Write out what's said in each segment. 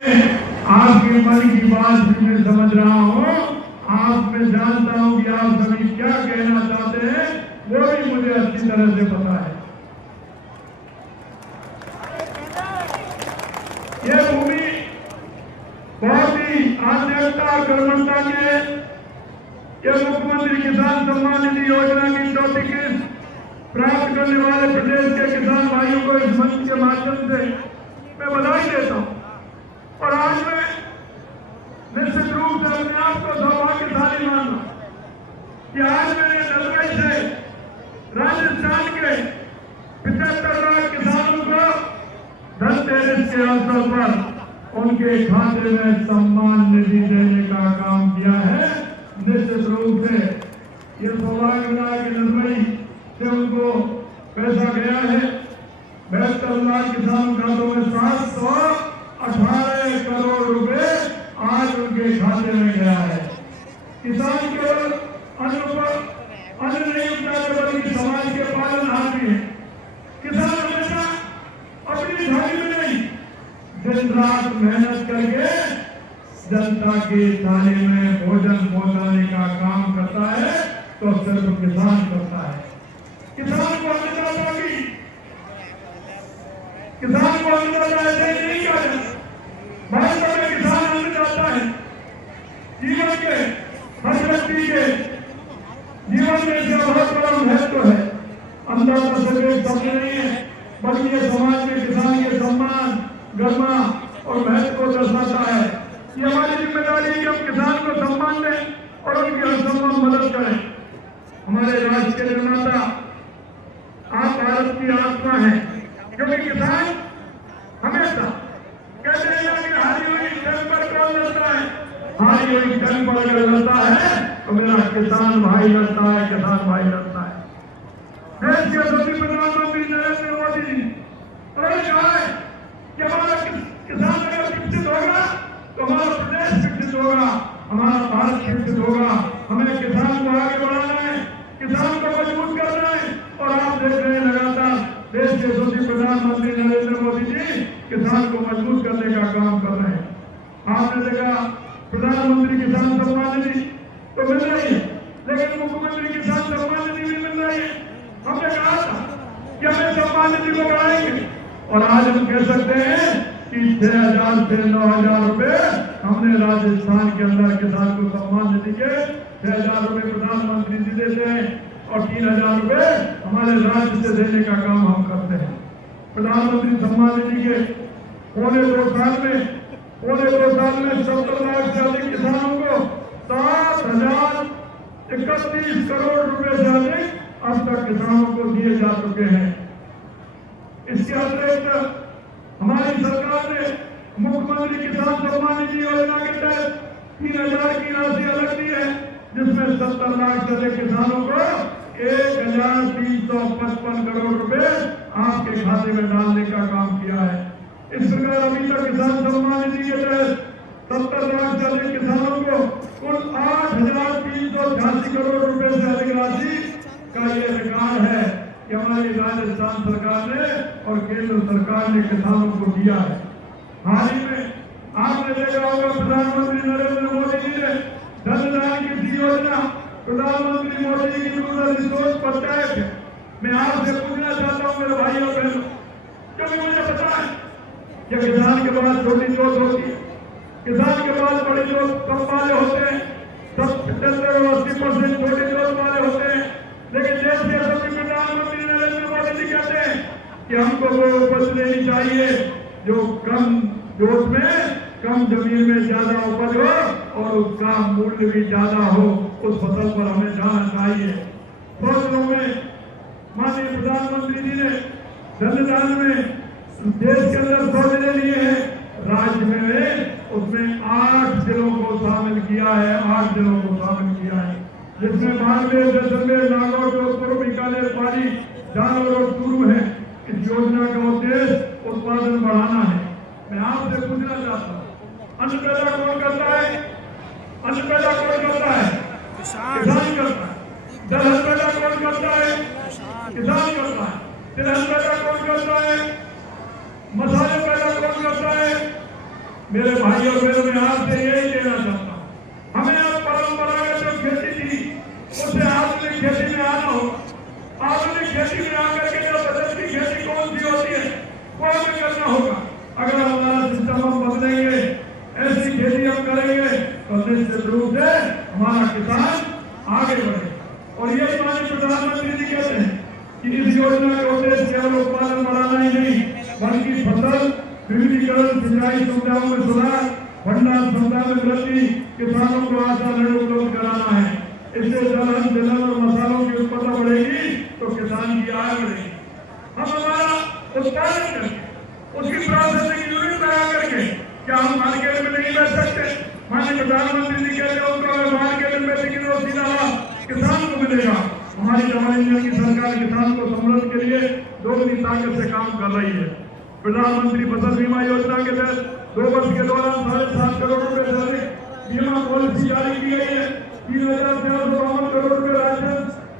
आपके मन की बात भी मैं समझ रहा हूँ, आप में जानता हूँ कि आप सभी क्या कहना चाहते हैं, वो भी मुझे अच्छी तरह से पता है। ये भूमि बहुत ही आध्यात्मिकता और कर्मठता के ये मुख्यमंत्री किसान सम्मान निधि योजना की चौथी किस्त प्राप्त करने वाले प्रदेश के किसान भाइयों को इस मंच के माध्यम से मैं बधाई देता हूँ। और आज मैं निश्चित रूप से अपने आप को सौभाग्यशाली मानूं कि आज मैंने नलवई से राजस्थान के 75 लाख किसानों को धनतेरस के अवसर पर उनके खाते में सम्मान निधि देने का काम किया है। निश्चित रूप से ये सौभाग्य मिला कि नलवई से उनको पैसा गया है। 72 लाख किसानों खातों में 718 करोड़ रुपए आज उनके खाते में गया है। किसान केवल अन्न नहीं उगाते बल्कि समाज के पालनहार भी है। किसान हमेशा अपनी झाड़ी में नहीं, दिन रात मेहनत करके जनता के थाली में भोजन पहुंचाने का काम करता है, तो सिर्फ किसान करता है। किसान को अन्नदाता की किसान को अन्नदाता ऐसे नहीं कहा जाता। भारत में किसान अन्नदाता है। जीवन के हर व्यक्ति के जीवन में इसका बहुत बड़ा महत्व है। अन्नदाता सिर्फ एक शब्द नहीं है, बल्कि ये समाज में किसान के सम्मान, गरिमा और महत्व को दर्शाता है। ये हमारी जिम्मेदारी है कि हम किसान को सम्मान दें और उनकी हरसंभव मदद करें। हमारे राष्ट्र के निर्माता आप भारत की आत्मा है, क्योंकि किसान हमेशा कहते हैं कि हारी हुई जंग पर कौन लड़ता है, हारी हुई जंग पर अगर लड़ता है तो मेरा किसान भाई लड़ता है, किसान भाई लड़ता है। देश के सभी प्रधानमंत्री नरेंद्र मोदी जी उन्होंने कहा है कि हमारा किसान अगर विकसित होगा तो हमारा प्रदेश विकसित होगा, हमारा भारत विकसित होगा। हमें किसान को आगे बढ़ाना है, किसान को मजबूत करना है। और आप देख रहे हैं लगातार देश के यशस्वी प्रधानमंत्री नरेंद्र मोदी जी किसान को मजबूत करने का काम कर रहे हैं। आपने देखा प्रधानमंत्री किसान सम्मान निधि तो मिल रही है, लेकिन मुख्यमंत्री किसान सम्मान निधि भी मिल रही है। हमने कहा था कि हमें सम्मान निधि को बढ़ाएंगे और आज हम कह सकते हैं कि 6,000 से 9,000 रुपए हमने राजस्थान के अंदर किसान को सम्मान निधि के 6,000 रुपए प्रधानमंत्री जी देते हैं और 3,000 रुपए हमारे राज्य से देने का काम हम करते हैं। प्रधानमंत्री सम्मान निधि के पौने 2 साल में 70 लाख से अधिक किसानों को 7,031 करोड़ रुपए से अधिक अब तक किसानों को दिए जा चुके हैं। इसके अतिरिक्त हमारी सरकार ने मुख्यमंत्री किसान सम्मान निधि योजना के तहत 3,000 की राशि अलग दी है, जिसमें 70 लाख से अधिक किसानों को 1,355 करोड़ रुपए आपके खाते में डालने का काम किया है। इस प्रकार अभी तक किसान सम्मान निधि के तहत 70 लाख से अधिक किसानों को कुल 8,386 करोड़ रुपए से अधिक राशि का ये रिकॉर्ड है कि हमारी राजस्थान सरकार ने और केंद्र सरकार ने किसानों को दिया है। हाल ही में आपने देखा होगा प्रधानमंत्री नरेंद्र मोदी जी ने धनदान की योजना प्रधानमंत्री मोदी जी की रिसोर्स पंचायत में आपसे पूछना चाहता हूँ मेरे भाई और बहनों, क्योंकि मुझे पता है कि किसान के पास छोटी जोत होती है, किसान के पास बड़ी जोत कम वाले होते हैं, 70-80% छोटी जोत वाले होते हैं। लेकिन देश के सभी प्रधानमंत्री नरेंद्र मोदी जी कहते हैं कि हमको वो उपज लेनी चाहिए जो कम जोत में कम जमीन में ज्यादा उपज हो और उसका मूल्य भी ज्यादा हो, उस फसल पर हमें जाना चाहिए। फसलों में माननीय प्रधानमंत्री जी ने धनदान में देश के अंदर 100 जिले लिए हैं, राज्य में उसमें 8 जिलों को शामिल किया है, 8 जिलों को शामिल किया है, जिसमें बाड़मेर, जैसलमेर, नागौर, जोधपुर, बीकानेर, पाली, जालौर और चूरू है। इस योजना का उद्देश्य उत्पादन बढ़ाना है। मैं आपसे पूछना चाहता हूँ, अन्न पैदा कौन करता है? अन्न पैदा कौन करता है? किसान करता है। दलहन पैदा कौन करता है? किसान करता है। तिलहन पैदा कौन करता है? मसाले पैदा कौन करता है? मेरे भाई और बहनों में आपसे यही कहना चाहता हूँ, हमें अब परंपरागत जो खेती थी उसे आधुनिक खेती में आना होगा। आधुनिक खेती में आकर के जो बचत की खेती कौन सी होती है वो हमें करना होगा। अगर हमारा सिस्टम हम बदलेंगे, ऐसी खेती हम करेंगे तो निश्चित रूप से हमारा किसान आगे बढ़ेगा। और यही माननीय प्रधानमंत्री जी कहते हैं कि इस योजना का उद्देश्य केवल उत्पादन बढ़ाना ही नहीं बल्कि फसल विविधीकरण, सिंचाई सुविधाओं में सुधार, भंडारण क्षमता में वृद्धि, किसानों को आसान ऋण उपलब्ध कराना है। इससे दलहन, तिलहन और मसालों की उत्पादन बढ़ेगी तो किसान की आय बढ़ेगी। हम हमारा उत्पादन करके उसकी प्रोसेसिंग यूनिट लगा करके क्या हम मार्केट में नहीं बेच सकते? माननीय प्रधानमंत्री जी कहते हैं उनको अगर मार्केट में बेचेंगे तो सीधा लाभ किसान को मिलेगा। हमारी जवानी की सरकार किसान को समृद्ध के लिए दोगुनी ताकत से काम कर रही है। प्रधानमंत्री फसल बीमा योजना के तहत 2 वर्ष के दौरान 7.5 करोड़ रुपए से अधिक बीमा पॉलिसी जारी की गई है। 3,452 करोड़ रुपए राशि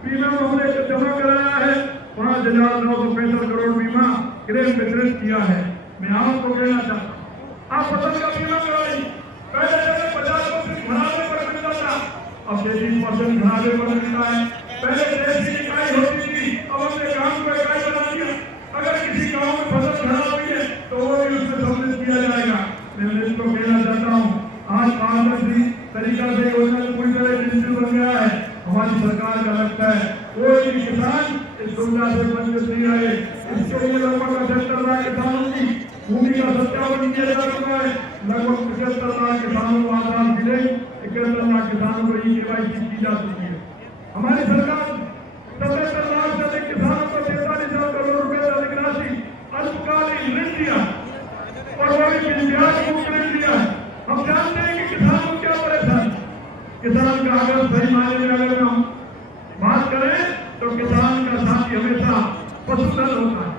प्रीमियम हमने जमा कराया है। 5,965 करोड़ बीमा क्लेम वितरित किया है। मैं आपको कहना चाहता हूँ, आप फसल का बीमा कराइए। पहले 50% घराने पर मिलता था, अब 33% घराने पर मिलता है। पहले देश की इकाई होती थी, अब हमने काम को इकाई बना दिया। अगर किसी गांव में फसल खराब हुई है तो वो भी उससे सम्मिलित किया जाएगा। मैं इसको कहना चाहता हूँ, आज पारदर्शी तरीका से योजना पूरी तरह डिजिटल बन गया है। हमारी सरकार का लगता है कोई भी किसान इस सुविधा से वंचित नहीं रहे। इसके लिए लगभग 78 लाख किसानों की भूमि का सत्यापन किया जा चुका है। लगभग 75 लाख किसानों को आधार मिले, 71 लाख किसानों को ई-केवाईसी की जा चुकी है। हमारी सरकार 77 लाख से अधिक किसानों को 43,000 करोड़ रुपए से अधिक राशि अल्पकालीन ऋण दिया और वो भी ब्याज मुक्त ऋण दिया। हम जानते हैं कि किसान को क्या परेशान, किसान का अगर सही मायने में अगर हम बात करें तो किसान का साथी हमेशा पशुधन होता है।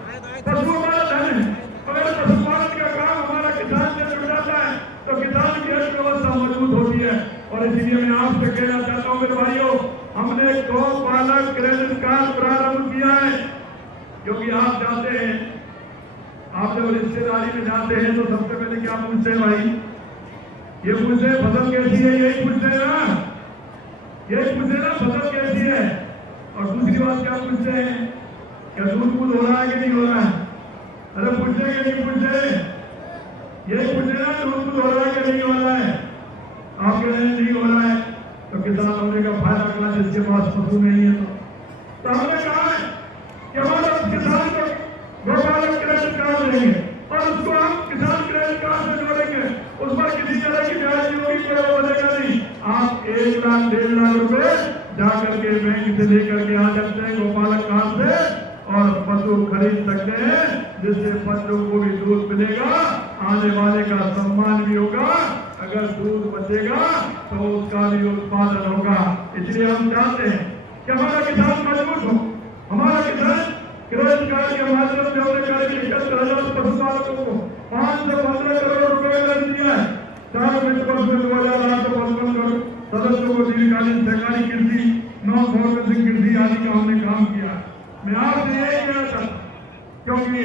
पशु हमारा धन है। अगर पशुपालन का काम हमारा किसान से जुड़ जाता है तो किसान की अर्थव्यवस्था मजबूत होती है। और इसलिए मैं आपसे कहना चाहता हूँ मेरे भाइयों, हमने गौपालक क्रेडिट कार्ड प्रारंभ किया है। क्योंकि आप जाते हैं, आप जब रिश्तेदारी में जाते हैं तो सबसे पहले क्या पूछते हैं भाई? ये पूछते हैं फसल कैसी है, यही पूछते हैं ना, यही पूछते हैं ना फसल कैसी है। और दूसरी बात क्या पूछते हैं? क्या दूध हो रहा है कि नहीं हो रहा है? अरे पूछते हैं कि नहीं पूछते? यही पूछते ना दूध हो रहा है कि नहीं हो रहा है? आप कह रहे हैं नहीं हो रहा है तो किसान होने का फायदा करना जिसके पास पशु नहीं है। तो हमने कहा है कि हमारे किसान को गौपालक क्रेडिट कार्ड देंगे और उसको हम किसान क्रेडिट कार्ड से जोड़ेंगे। उस पर किसी तरह की ब्याज होगी तो वो बनेगा नहीं। आप 1 लाख 1.5 लाख रुपए जाकर के बैंक से लेकर के आ सकते हैं गौपालक कार्ड से और पशु खरीद सकते हैं, जिससे पशु को भी दूध मिलेगा, आने वाले का सम्मान भी होगा। अगर दूध बचेगा तो उसका भी उत्पादन होगा। इसलिए हम चाहते हैं कि हमारा किसान मजबूत हो। हमारा किसान क्रेडिट कार्ड के माध्यम से हमने करीब 71,000 पशुपालकों को 515 करोड़ रुपए का दिया है। 4 वित्त वर्ष में 2,855 करोड़ सदस्यों को दीर्घकालीन सहकारी कृषि, 9 फॉर्मेसिंग कृषि आदि का हमने काम किया। मैं आपसे यही कहना चाहता हूँ, क्योंकि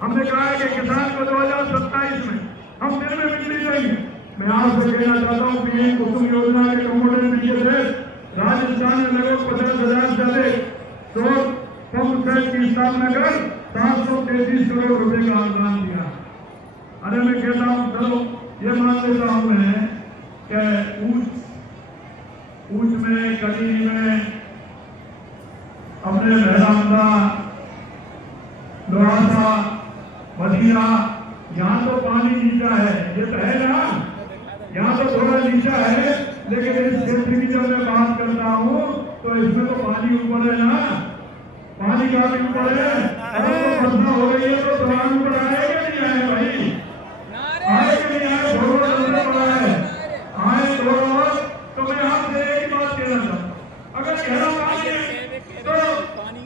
हमने कहा है कि किसान को 2027 में हम दिन में बिजली देंगे। मैं आपसे कहना चाहता हूँ पीएम कुसुम योजना के कमोडिटी के तहत राजस्थान में लगभग 50,000 से अधिक सौर पंप सेट की स्थापना कर 733 करोड़ रुपए का अनुदान दिया। अरे मैं कहता हूँ चलो ये मान लेता हूँ मैं कि ऊंच में, कली में, अपने बहरामदा, लोहासा, बदिया, यहाँ तो पानी नीचा है, ये तो है ना, यहाँ तो थोड़ा नीचा है, लेकिन इस क्षेत्र की जब मैं बात करता हूँ तो इसमें तो पानी ऊपर है ना, पानी काफी ऊपर है। अगर तो वर्षा हो रही है तो सवाल ऊपर आएगा नहीं आए भाई, आएगा नहीं आए, थोड़ा अंदर पड़ा है, आए थोड़ा। तो मैं आपसे एक ही बात कहना चाहता हूँ, अगर गहरा पानी है तो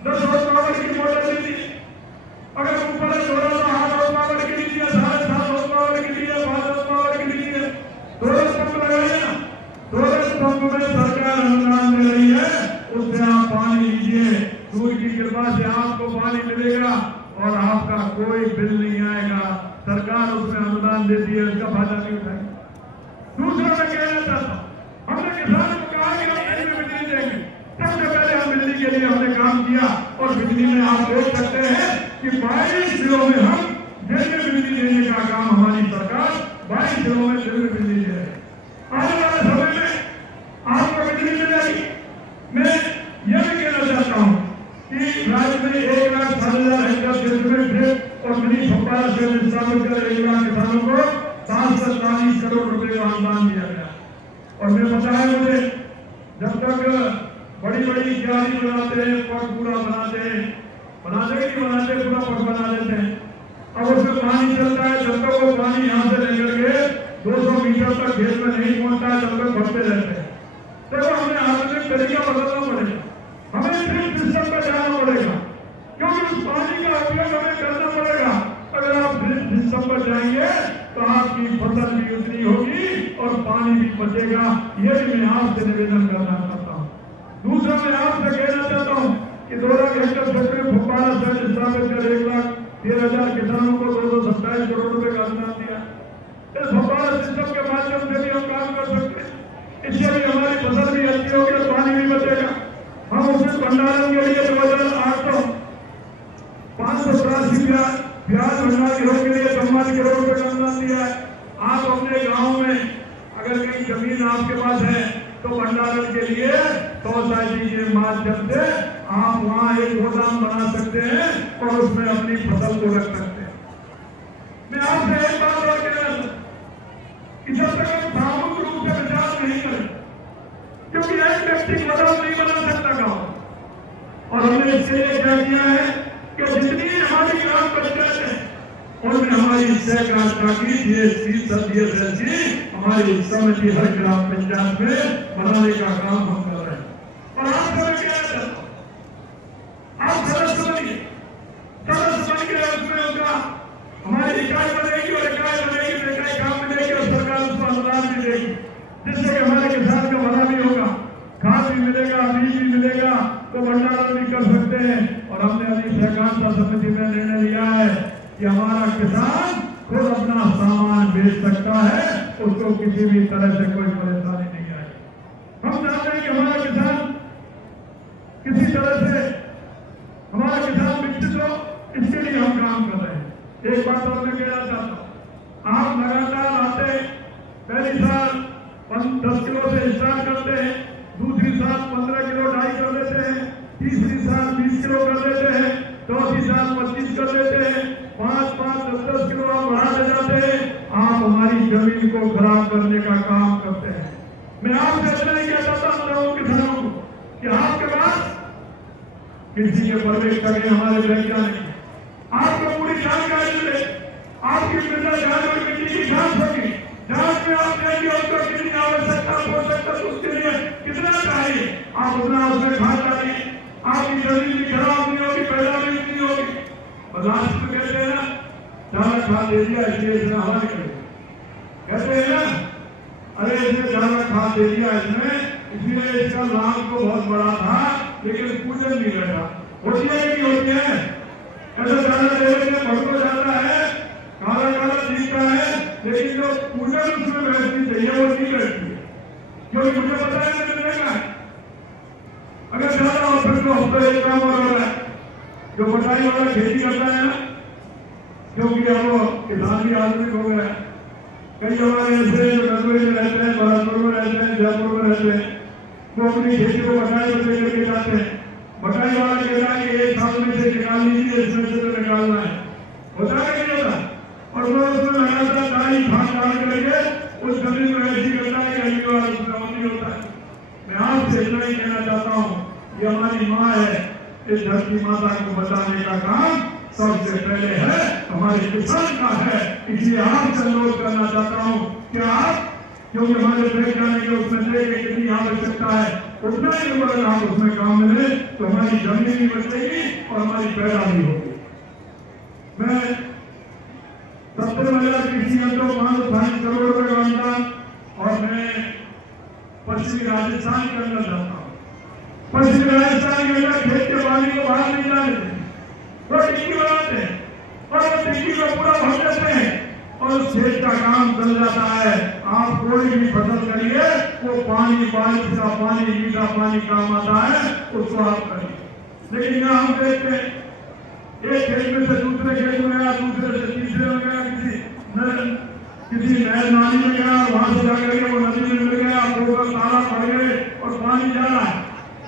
10 हॉर्स पावर की मोटर लीजिए, अगर ऊपर थोड़ा सा 8 हॉर्स पावर की लीजिए, 7.5 हॉर्स पावर की लीजिए, 5 हॉर्स पावर की लीजिए, थोड़ा पंप लगाइए ना। थोड़े पंप में सरकार अनुदान दे रही है, उससे आप पानी लीजिए, सूर्य की कृपा से आपको पानी मिलेगा और आपका कोई बिल नहीं आएगा। सरकार उसमें अनुदान देती है, उसका फायदा काम किया और बिजली में आप देख सकते हैं कि 22 जिलों में हम दिन में बिजली देने का काम हमारी सरकार 22 जिलों में दिन में बिजली दे रही है। आने वाले समय में आपको बिजली मिलेगी। मैं यह भी कहना चाहता हूँ कि राज्य में 1,60,000 हेक्टेयर क्षेत्र में ड्रिप और मिनी फव्वारा से स्थापित कर 1 लाख किसानों को 740 करोड़ रुपए का अनुदान दिया गया। और मैं बताया मुझे जब तक बड़ी बड़ी क्यारी बनाते हैं, पट पूरा बनाते हैं, बनाते कि बनाते पूरा पट बना देते हैं, अब उसमें पानी चलता है, जब तक वो पानी यहाँ से लेकर के 200 मीटर तक खेत में नहीं पहुंचता है तब तक भरते रहते हैं। तो हमें आधुनिक तरीका बदलना पड़ेगा, हमें ड्रिप सिस्टम पर जाना पड़ेगा, क्योंकि उस पानी का उपयोग हमें करना पड़ेगा। अगर आप ड्रिप सिस्टम पर जाएंगे तो आपकी फसल भी उतनी होगी और पानी भी बचेगा। ये भी मैं आपसे निवेदन करना चाहता हूँ। दूसरा मैं आपसे कहना चाहता हूँ कि 2 लाख हेक्टेयर क्षेत्र में फव्वारा से स्थापित कर 1,13,000 किसानों को 227 करोड़ रुपए का अनुदान दिया। इस फव्वारा सिस्टम के माध्यम से भी हम काम कर सकते हैं। इससे भी हमारी फसल भी अच्छी होगी और पानी भी बचेगा। हम उसमें भंडारण के लिए 583 प्याज भंडार गृह के लिए 54 करोड़ रुपए का अनुदान दिया है। आप अपने गाँव में अगर कहीं जमीन आपके पास है तो भंडारण के लिए सोसाइटी के माध्यम से आप वहाँ एक गोदाम बना सकते हैं और उसमें अपनी फसल को रख सकते हैं। मैं आपसे एक बात और कहना चाहता हूँ कि जब तक हम सामूहिक रूप से विचार नहीं करें, क्योंकि एक व्यक्ति गोदाम नहीं बना सकता गाँव। और हमने इसके लिए क्या किया है कि जितनी हमारी ग्राम पंचायत है उनमें हमारी सहकारिता की हमारी समिति हर ग्राम पंचायत में बनाने का काम हम कर रहे हैं। और आपसे मैं कहना चाहता हूँ, आप सदस्य बनिए, सदस्य बन के उसमें होगा हमारी इकाई बनेगी और इकाई बनेगी तो इकाई काम मिलेगी और सरकार उसको अनुदान भी देगी, जिससे हमारे किसान का भला भी होगा, खाद भी मिलेगा, बीज भी मिलेगा, तो भंडारण भी कर सकते हैं। और हमने अभी सहकारिता समिति में निर्णय लिया है कि हमारा किसान खुद अपना सामान बेच सकता है, उसको किसी भी तरह से कोई परेशानी नहीं आएगी। हम चाहते हैं कि हमारा किसान किसी तरह से हमारा किसान विकसित हो, इसके लिए हम काम कर रहे हैं। एक बात और मैं कहना चाहता हूँ, आप लगातार आते पहली साल 10 किलो से स्टार्ट करते हैं, दूसरी साल 15 किलो ढाई कर देते हैं, तीसरी साल 20 किलो कर देते हैं, चौथी साल 25 कर देते हैं, 5-5, 10-10 किलो आप बढ़ाते जाते हैं। आप हमारी जमीन को खराब करने का काम करते हैं। मैं आपसे इतना ही कहता हूँ किसानों को कि आपके पास किसी के प्रवेश करके हमारे वैज्ञानिक आपको पूरी जानकारी मिले, आपकी मृदा जांच और मिट्टी की जांच होगी, जांच में आप देंगे उसको कितनी आवश्यकता पोषक तत्व उसके लिए कितना चाहिए, आप उतना उसमें खाद डालिए, आपकी जमीन भी खराब नहीं होगी, पैदा भी नहीं होगी। बर्दाश्त में कहते हैं ना, ज्यादा खाद दे दिया इसलिए इसने हवा निकल, कहते हैं ना, अरे इसने ज्यादा खाद दे दिया इसमें इसलिए इसका लाभ तो बहुत बड़ा था लेकिन पूजन नहीं रहा। होती है कि होती है? ऐसा ज्यादा दे देते भड़को जाता है, काला काला दिखता है, लेकिन जो पूजन उसमें बैठनी चाहिए वो नहीं बैठती है, क्योंकि मुझे पता है मिलने का है। अगर ज्यादा हो फिर तो हफ्ते एक काम हो रहा है, जो बटाई वाला खेती करता है ना, क्योंकि अब किसान भी आधुनिक हो गया है। कई हमारे ऐसे जो नगरों में रहते हैं, भरतपुर में रहते हैं, जयपुर में रहते हैं, वो अपनी खेती को बटाई पर लेकर के जाते हैं। बटाई वाला कहता है कि एक साल में से निकाल लीजिए, इसमें से तो निकालना है, होता है कि नहीं होता? और वो उसमें लगातार डाली खाद डाल करके उस जमीन में ऐसी करता है कि अगली बार उसमें और नहीं होता है। मैं आपसे इतना ही कहना चाहता हूँ, ये हमारी माँ है, इस धरती माता को बचाने का काम सबसे पहले है हमारे किसान का है। इसलिए आपसे अनुरोध करना चाहता हूँ कि आप, क्योंकि हमारे वैज्ञानिक उसमें देखें कितनी आवश्यकता है, उतना ही अगर आप उसमें काम मिले तो हमारी जमीन भी बचेगी और हमारी पैदा भी होगी। मैं 70,000 कृषि यंत्रों 528 करोड़ रुपए का अनुदान और मैं पश्चिमी राजस्थान के अंदर जाता हूँ। पश्चिमी राजस्थान के अंदर खेत के पानी को बाहर नहीं जाने देते, वो टिक्की बनाते हैं और वो टिक्की को पूरा भर देते हैं और उस खेत का काम चल जाता है। आप कोई भी फसल करिए, वो पानी, बारिश का पानी, मीठा पानी काम आता है, उसको आप करिए। लेकिन यहाँ हम देखते हैं एक खेत में से दूसरे खेत में गया, दूसरे से तीसरे में गया, किसी नहर नाली में गया, वहां से जाकर के वो नदी में मिल गया, पोखर तालाब पड़ गए और पानी जा रहा है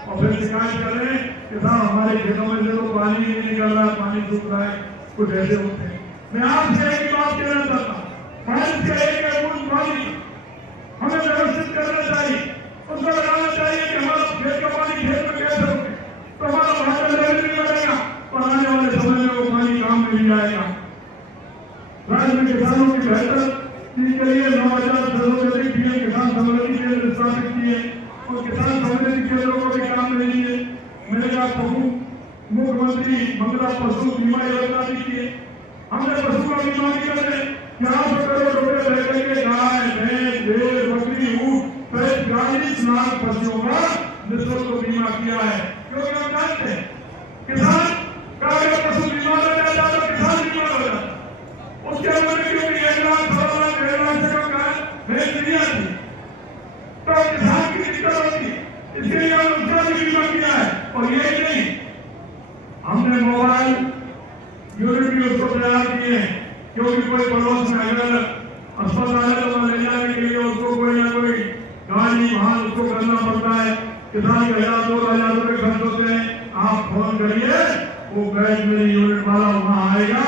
और फिर शिकायत करें कि साहब हमारे खेतों में से तो पानी नहीं निकल रहा है, पानी सूख रहा है, कुछ ऐसे होते हैं। मैं आपसे एक ही बात कहना चाहता हूँ, पानी से एक बूंद पानी हमें व्यवस्थित करना चाहिए, उसको लगाना चाहिए कि हमारा खेत का पानी खेत में कैसे होते तो हमारा वाटर लेवल भी बढ़ेगा और आने वाले समय में वो पानी काम में भी आएगा। राज्य में किसानों की बेहतर चीज के लिए 9,000 करोड़ से अधिक पीएम किसान समृद्धि केंद्र स्थापित किए और किसान समृद्धि केंद्रों को भी काम में लिए। मेरा मुख्यमंत्री मंगला पशु बीमा योजना भी किए। हमने पशु का बीमा भी कर 400 करोड़ रुपए लेकर के गाय, भैंस, भेड़, बकरी, ऊंट 42 लाख पशुओं का निःशुल्क बीमा किया है। क्योंकि हम जानते हैं किसान का अगर पशु बीमा हो जाता तो किसान बीमा हो जाता, उसके अंदर क्योंकि 1 लाख 2 लाख 1.5 लाख से कम गाय भैंस दिया थी तो किसान की दिक्कत होती, इसके लिए हमने उसका भी बीमा किया है। और ये नहीं, हमने मोबाइल यूनिट भी उसको तैयार किए हैं, क्योंकि कोई पड़ोस में अगर अस्पताल है तो ले जाने के लिए उसको कोई ना कोई गाड़ी वाहन उसको करना पड़ता है। किसान के 1,000-2,000 रुपए खर्च होते हैं। आप फोन करिए, वो गैस मेरी यूनिट वाला वहां आएगा,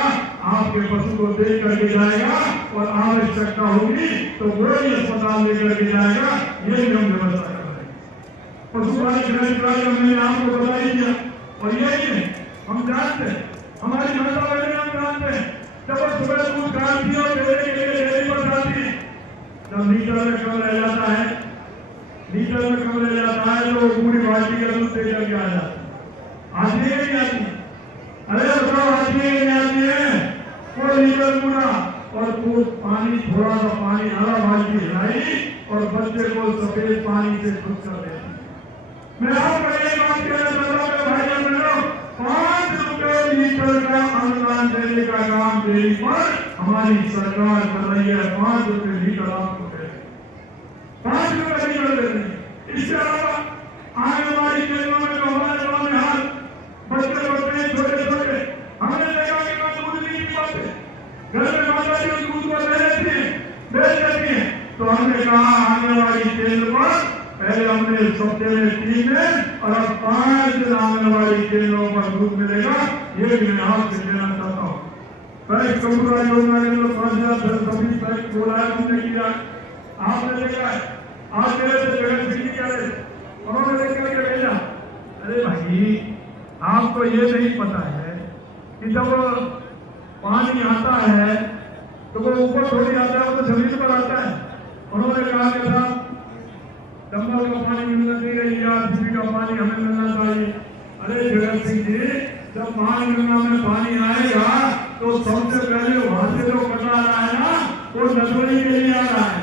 आपके पशु को देख करके जाएगा और आवश्यकता होगी तो वो ही अस्पताल लेकर के जाएगा। यही हम व्यवस्था कर रहे हैं। पशुपालन क्रेडिट कार्ड मैंने आपको बता ही दिया। और यही नहीं, हम जानते हैं, हमारी जनता वाले हम जानते हैं, जब वो सुबह दूध काटती है और देने के लिए डेयरी पर जाती है, जब लीटर में कम रह जाता है, लीटर में कम रह जाता है तो पूरी बाल्टी का दूध दे करके आ जाता है। आती है नहीं आती? अरे बताओ, आती है नहीं आती है? कोई लीटर पूरा और दूध पानी, थोड़ा सा पानी आधा बाल्टी हिलाई और बच्चे को सफेद पानी से खुद कर देती। मैं आपको ये बात कहना चाहता हूँ भाई बहनों, 5 रुपए लीटर का अनुदान देने का काम डेयरी पर हमारी सरकार कर रही है। 5 रुपए लीटर आपको दे, 5 रुपए लीटर दे रही है। इसके अलावा आंगनबाड़ी केंद्रों में जो हमारे गाँव में हाल बच्चे होते हैं छोटे छोटे, हमने देखा कि वहाँ दूध नहीं पी पाते, घर में माता जी उस दूध को ले लेती है, बेच देती है। तो हमने कहा आंगनबाड़ी केंद्र पर पहले हमने सप्ते में 3 दिन और अब 5 दिन आंगनबाड़ी केंद्रों पर दूध मिलेगा। ये भी मैं आपसे कहना चाहता हूँ। पैक कंप्यूटर योजना के अंदर 5,000 पैक बोला है, हमने किया। आपने देखा है, आज मेरे से जगत सिंह क्या है, उन्होंने देख करके भेजा। अरे भाई, आपको ये नहीं पता है कि जब पानी आता है तो वो ऊपर थोड़ी आता है, वो तो जमीन पर आता है। उन्होंने कहा कि साहब दमकल का पानी मिलना चाहिए या आरसीबी का पानी हमें मिलना चाहिए। अरे जगत सिंह जी, जब महागंगा में पानी आएगा तो सबसे पहले वहां से जो कटरा रहा है ना, वो नदवली के लिए आ रहा है।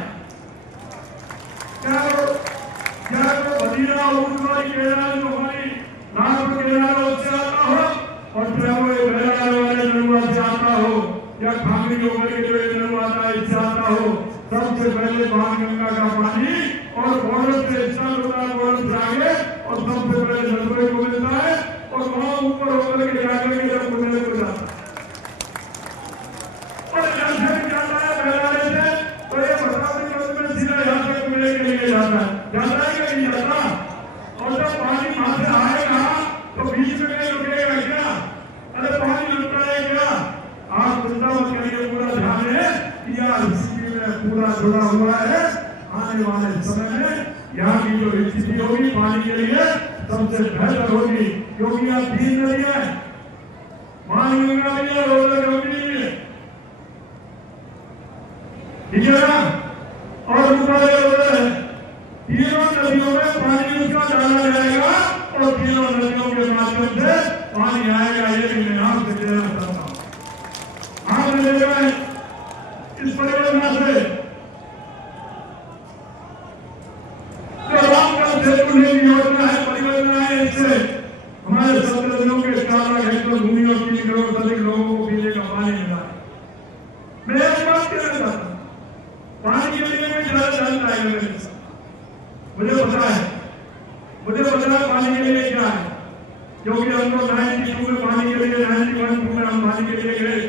क्या वो बदीरा ऊटवाली केरला जो हमारी नागपुर केरला उससे आता हो और चाहे वो बेलागार वाले नरुआ से आता हो या खांगरी होकर के जो नरुआ आता है इससे आता हो, सबसे पहले महागंगा का पानी और बॉर्डर से स्टार्ट होता है, बॉर्डर से आगे और सबसे पहले नदवली को मिलता है और वहां ऊपर होकर के जाकर के जब पुणे को जाता है और जब से जाता है बेलागार से, तो ये बताते हैं उसमें सीधा यहाँ तक पुणे के लिए जाता है कि नहीं जाता। और जब पानी वहां से आएगा तो बीच में कहीं रुकेगा क्या? अरे पानी रुकता है क्या? आप चिंता मत करिए, पूरा ध्यान है कि यार स्थिति में पूरा जुड़ा हुआ है। आने वाले समय में यहाँ की जो स्थिति होगी पानी के लिए सबसे बेहतर होगी, क्योंकि यहाँ 3 नदियां हैं, महागंगा भी है, रोहतक भी है, ठीक है ना, और दूसरे है। तीनों नदियों में पानी उसका डाला जाएगा और तीनों नदियों के माध्यम से पानी आएगा। ये भी मैं आपसे कहना चाहता हूँ। आपने देखा है इस परियोजना से जो रामगढ़ सेतु योजना है, परियोजना है, इससे हमारे 17 जिलों के 4 लाख हेक्टेयर भूमि और 3 करोड़ से अधिक लोगों को पीने का पानी मिला है। मैं एक बात कहना चाहता हूँ, पानी के लिए मैं ज्यादा जानता है, मुझे पता है पानी के लिए क्या है, क्योंकि हम लोग 92 में पानी के लिए 91 में हम पानी के लिए गए।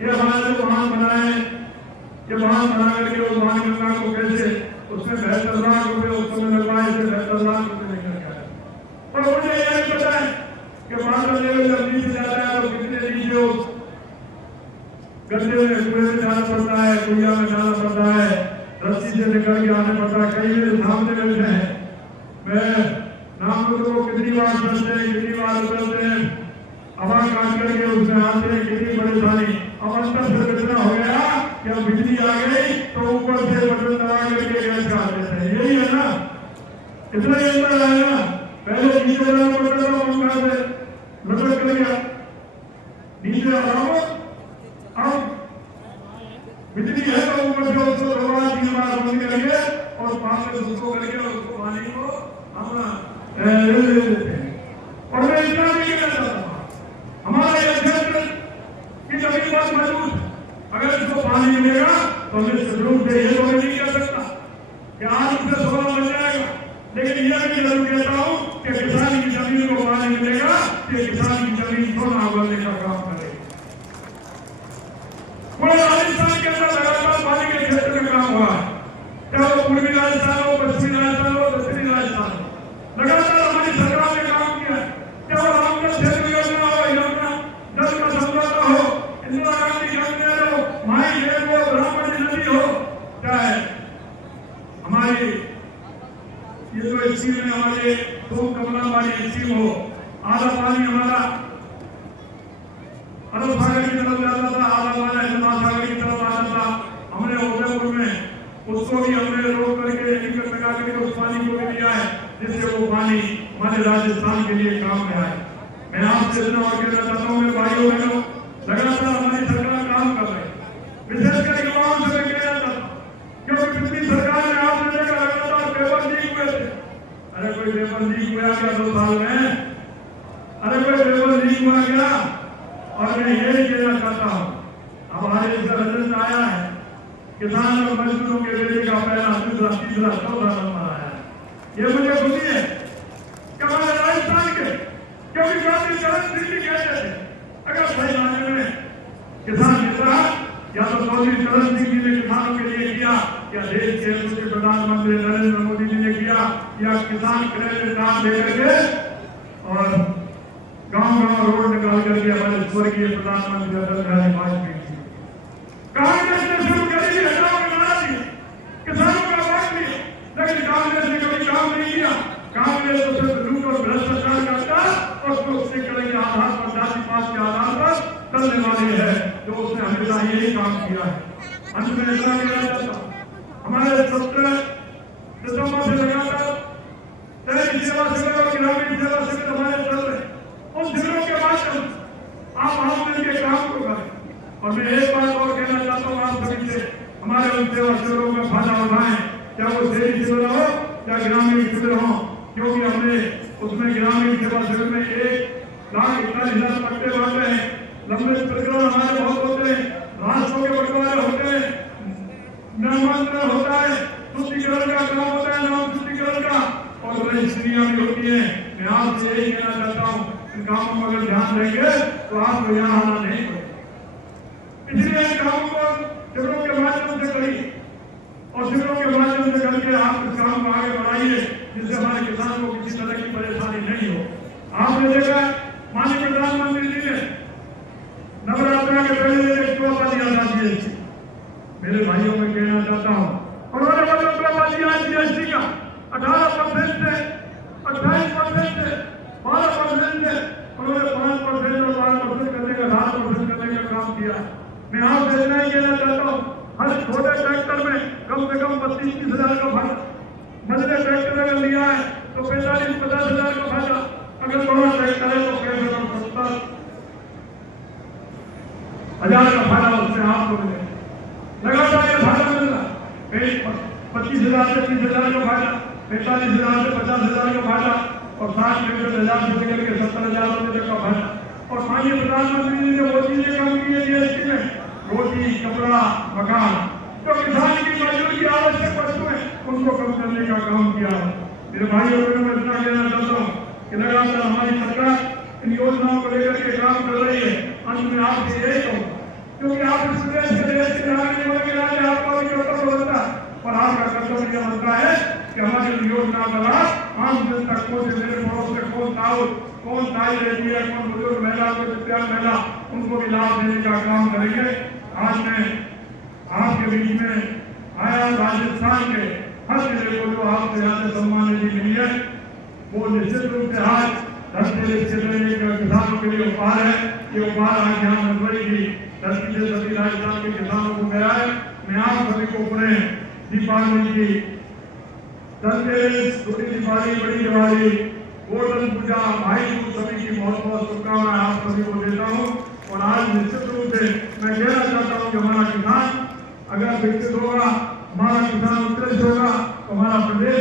ये हमारे जो बांध बनाए, ये बांध बना करके उस बांध गंगा को कैसे उसमें 72 लाख रुपए उस समय लगवाए थे, 72 लाख रुपए लेकर गए। और मुझे यह नहीं पता है कि बांध का लेवल जब नीचे जाता है तो कितने नीचे उस गड्ढे में कुएं में जाना पड़ता है, कुइया में जाना पड़ता है, रस्सी से निकल के आने पड़ता है। कई मेरे सामने बैठे हैं, मैं नाम को कितनी बार चलते हैं, कितनी बार उतरते हैं, हवा काट करके उसमें आते हैं, कितनी परेशानी। अब अंतर से इतना हो गया कि अब बिजली आ गई तो ऊपर से बटन दबा करके गैस काट देते हैं। यही है ना, इतना ही अंतर है ना। पहले नीचे जाना पड़ता था, पंखा से लटक कर गया नीचे आ रहा हूँ, अब बिजली है तो ऊपर से उसको दबा 3 बार बंद करके और पानी से उसको करके और उसको पानी को हम ले लेते हैं। और मैं इतना नहीं कहता था, हमारा यह क्षेत्र की जमीन बहुत मजबूत है, अगर इसको पानी मिलेगा तो हम इस रूप से ये तो नहीं कह सकता कि आज उससे 16 बन जाएगा, लेकिन यह भी जरूर कहता हूँ कि किसान की जमीन को पानी मिलेगा कि किसान की जमीन सोना बनने का काम करेगा। पूरे राजस्थान के अंदर लगातार पानी के क्षेत्र में काम हुआ है, चाहे वो पूर्वी राजस्थान हो, पश्चिमी राजस्थान हो, दक्षिणी राजस्थान हो, लगातार हमारी सरकार ने काम किया है। चाहे वो रामगढ़ क्षेत्र योजना हो, योजना जल का समझौता हो, इंदिरा गांधी जल हो, माई डेम हो, ब्राह्मणी नदी हो, चाहे हमारी ये जो स्कीम है हमारे दो कमला वाली स्कीम हो, आधा पानी हमारा अरब सागर की तरफ जाता था, आधा पानी हिंद सागर की तरफ आता था। हमने उदयपुर में उसको भी हमने रोक करके टिकट लगा करके उस पानी को भी लिया है, जिससे वो पानी हमारे राजस्थान के लिए काम में आए। मैं आपसे इतना और कहना चाहता हूँ, मेरे भाइयों बहनों, लगातार हमारी सरकार काम कर रही है। विशेषकर युवाओं से मैं कहना चाहता हूँ, क्योंकि पिछली सरकार में आपने देखा लगातार पेपर लीक हुए थे। अरे कोई पेपर लीक हुआ क्या 2 साल में? अरे कोई पेपर लीक हुआ क्या? और मैं यही कहना चाहता हूँ, अब हमारे इस रिजल्ट आया है, किसान और मजदूरों के बेटे का पहला, दूसरा, तीसरा, चौथा नंबर आया है। ये मुझे खुशी है कि हमारे राजस्थान के, क्योंकि गांधी चरण सिंह जी कहते थे अगर सही मायने में किसान की तरह या तो चौधरी चरण सिंह जी ने किसानों के लिए किया, या देश के दूसरे प्रधानमंत्री नरेंद्र मोदी जी ने किया, या किसान क्रेडिट कार्ड लेकर के और गांव-गांव रोड निकाल करके हमारे स्वर्गीय प्रधानमंत्री अटल बिहारी वाजपेयी जी कांग्रेस ने शुरू करी है, गांव में बना दिया, किसानों का बांट लिया, लेकिन कांग्रेस ने कभी काम नहीं किया। कांग्रेस तो सिर्फ लूट और भ्रष्टाचार करता और उसके करने के आधार पर, जाति पात के आधार पर चलने वाले है, जो उसने हमेशा यही काम किया है। अंत में इतना कहना चाहता हूँ, हमारे 17 दिसंबर से लगातार शहरी सेवा शिविर और ग्रामीण सेवा शिविर हमारे चल रहे, उन शिविरों के माध्यम आप मिलकर काम को करें। और मैं एक बात और कहना चाहता हूँ आप सभी से, हमारे उन सेवा शिविरों का फायदा उठाएं, चाहे वो शहरी शिविर हो या ग्रामीण शिविर हो, क्योंकि हमने उसमें ग्रामीण सेवा शिविर में 1,41,000 पट्टे बांटे हैं। लंबे प्रकरण हमारे बहुत होते हैं, राष्ट्रों के बंटवारे होते हैं, नामांतरण होता है, शुद्धिकरण का काम होता है, नाम शुद्धिकरण का, और रजिस्ट्रियां भी होती है। मैं आपसे यही कहना चाहता हूँ, इन कामों में अगर ध्यान देंगे तो आपको यहाँ आना नहीं पड़ेगा। इसलिए इन कामों को शिविरों के माध्यम से करिए और शिविरों के माध्यम से करके आप इस काम को आगे बढ़ाइए, जिससे हमारे किसानों को किसी तरह की परेशानी नहीं हो। आपने देखा माननीय प्रधानमंत्री जी ने नवरात्रा के पहले एक तोहफा दिया था जीएसटी। मेरे भाइयों में कहना चाहता हूँ, उन्होंने मतलब तोहफा दिया जीएसटी का 18% से 28% से 12% से उन्होंने 5% और 12% करने का 18% करने का काम किया। मैं आपसे इतना ही कहना चाहता हूँ, हर छोटे ट्रैक्टर में कम से कम 25-30 हजार का फायदा, मजले ट्रैक्टर अगर लिया है तो 45-50 हजार का फायदा, अगर बड़ा ट्रैक्टर है तो 65-70 हजार का फायदा उससे आपको मिलेगा। लगातार ये फायदा मिल रहा है, 25,000 से 30,000 का फायदा, 45,000 से 50,000 का फायदा, और 60-65,000 से लेकर के 70,000 रुपये तक का फायदा। और माननीय प्रधानमंत्री जी ने वो चीजें कम की है जीएसटी में, रोटी, कपड़ा, मकान, तो किसान की मजदूरी की आवश्यक वस्तुएं उनको कम करने का काम किया है। मेरे भाइयों को मैं इतना कहना चाहता हूँ कि लगातार हमारी सरकार इन योजनाओं को लेकर के काम कर रही है। अंत में आपसे यही कहूँगा, क्योंकि आप इस देश के नागरिक बनने के आपका भी कर्तव्य बनता है, और आपका कर्तव्य यह बनता है कि हमारी योजना का लाभ आम जनता को से मेरे पड़ोस में कौन ताई रहती है, कौन बुजुर्ग महिला, कोई दिव्यांग महिला, उनको भी लाभ देने का काम करेंगे। आज मैं आपके बीच में आया राजस्थान के हर जिले को जो आपसे यहाँ से सम्मान मिली है, वो निश्चित रूप से आज धरती किसानों के लिए उपहार है। ये उपहार आज यहाँ मनोरी की धरती से सभी राजस्थान के किसानों को गया है। मैं आप सभी को पुणे दीपावली की धनतेरस, छोटी दीपावली, बड़ी दिवाली, गोवर्धन पूजा, भाई दूज सभी की बहुत बहुत शुभकामनाएं आप सभी को देता हूँ। और आज निश्चित रूप से मैं कहना चाहता हूँ कि हमारा किसान अगर विकसित होगा, हमारा किसान उत्कृष्ट होगा, तो हमारा प्रदेश